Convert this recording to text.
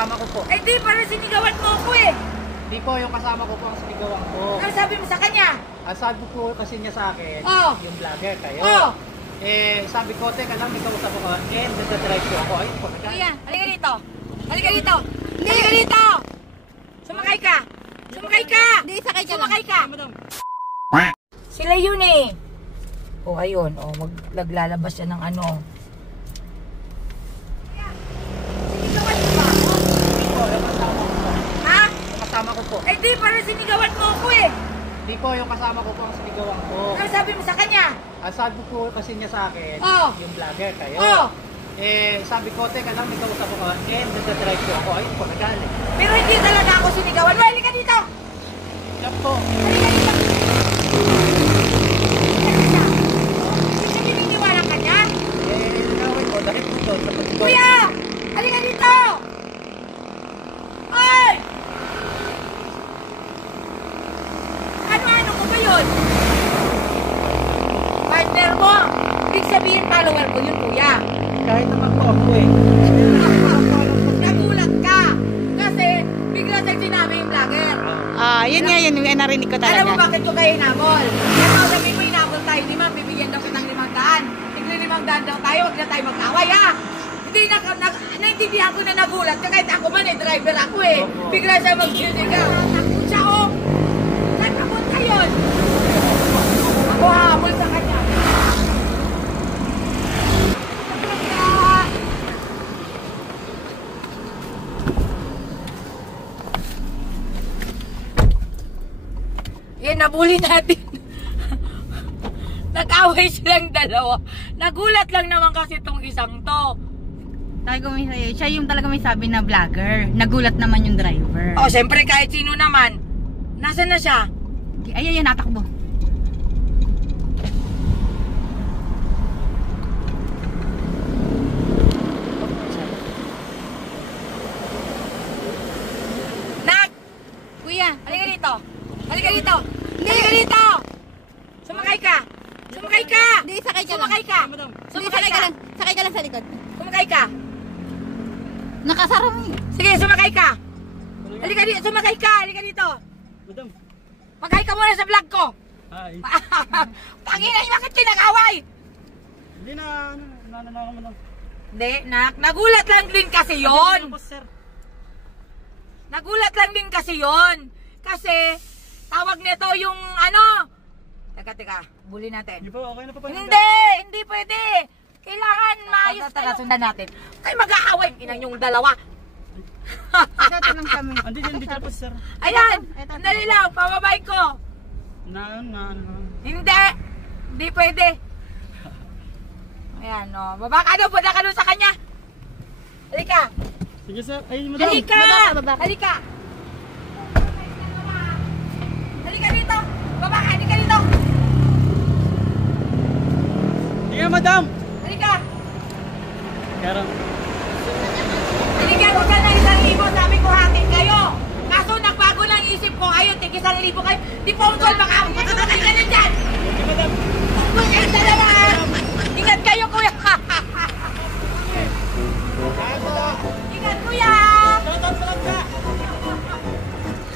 kasama ko po. Eh di, parang sinigawan mo ako eh. Hindi po, yung kasama ko po ang sinigawan ko. Ano sabi mo sa kanya? Ang sabi po kasi niya sa akin, yung vlogger kayo. Eh, sabi ko, teka lang, may kausap ako. Eh, nagdadrive ko ako. Ayun po, Kuya, halika dito. Halika dito. Halika dito. Sumakay ka. Sumakay ka. Hindi, sakay ka lang. Sumakay ka. Sila yun eh. Oh, ayun. Oh, maglalabas siya ng ano. Sinigawan mo ba ako? Hindi po, yung kasama ko po. Ha? Yung kasama ko po. Eh di, parang sinigawan mo ako eh. Hindi po, yung kasama ko po ang sinigawan ko. Ano sabi mo sa kanya? Ang sabi po kasi niya sa akin, yung vlogger kayo. Eh, sabi ko, teka lang, may kausap ako. Eh, nagdadrive ko ako. Ayun po, nagalit. Pero hindi talaga ako sinigawan. Halika dito. Yan po. Halika dito. Sininiwanan ka niya? Eh, nagawin ko, dahil po doon sa pagkakas. Kuya! Halika dito! Ay! Ano ko ba yun? Partner mo! Ibig sabihin follower ko yun, kuya. Kahit naman po ako eh. Nagulat ka! Kasi bigla sa'yo sinabi yung vlogger. Yun nga yun, yung narinig ko talaga. Alam mo bakit ko kayo inabol? Ito, sabi mo inabol tayo ni ma'am, bibigyan daw kitang 500. Tigli 500 daw tayo, huwag na tayo mag-away ha! Hindi naintindihan ko na nagulat ka kahit ako man eh, driver ako eh. Bigla siya mag-sinigaw. Takot siya oh! Saan kapunta yun? Ako habol sa kanya. Yan, nabuli natin. Nag-away silang dalawa. Nagulat lang naman kasi itong isang to. Sabi ko, siya yung talaga may sabi na vlogger. Nagulat naman yung driver. Oh, siyempre kahit sino naman. Nasaan na siya? Ay, natakbo. Nak! Kuya, Halika dito! Halika dito! Halika dito! Sumakay ka! Sumakay ka! Hindi, sakay ka lang. Sumakay ka! Hindi, Sumakay ka! Sakay ka lang sa likod. Sumakay ka! Nakasara mo eh. Sige, sumakay ka! Halika dito! Sumakay ka! Halika dito! Madam. Maghay ka muna sa vlog ko! Hi. Tangina, bakit kinag-away? Hindi na, nananawa mo lang. Hindi, nak. Nagulat lang din kasi yon. Sir. Nagulat lang din kasi yon. Kasi, tawag nito yung ano. Teka. Buli natin. Hindi po, okay na po. Hindi pwede. Kailangan maayos tayo. Sundan natin. Kayo mag-aaway. Inang yung dalawa. Dati lang kami. Hindi ka po, sir. Ayan. Sandali lang. Pababay ko. Hindi pwede. Ayan, no. Baba ka doon. Punta ka doon sa kanya. Halika. Sige, sir. Ay, madam. Halika. Baba. Halika. Halika dito. Baba ka. Halika dito. Sige, madam. Halika. Kaya Halika. Huwag ka na 1,000. Sabi ko hatin kayo. Kaso nagbago lang isip ko. Ayun, tig 1,000 kayo. Di po, Uncle, baka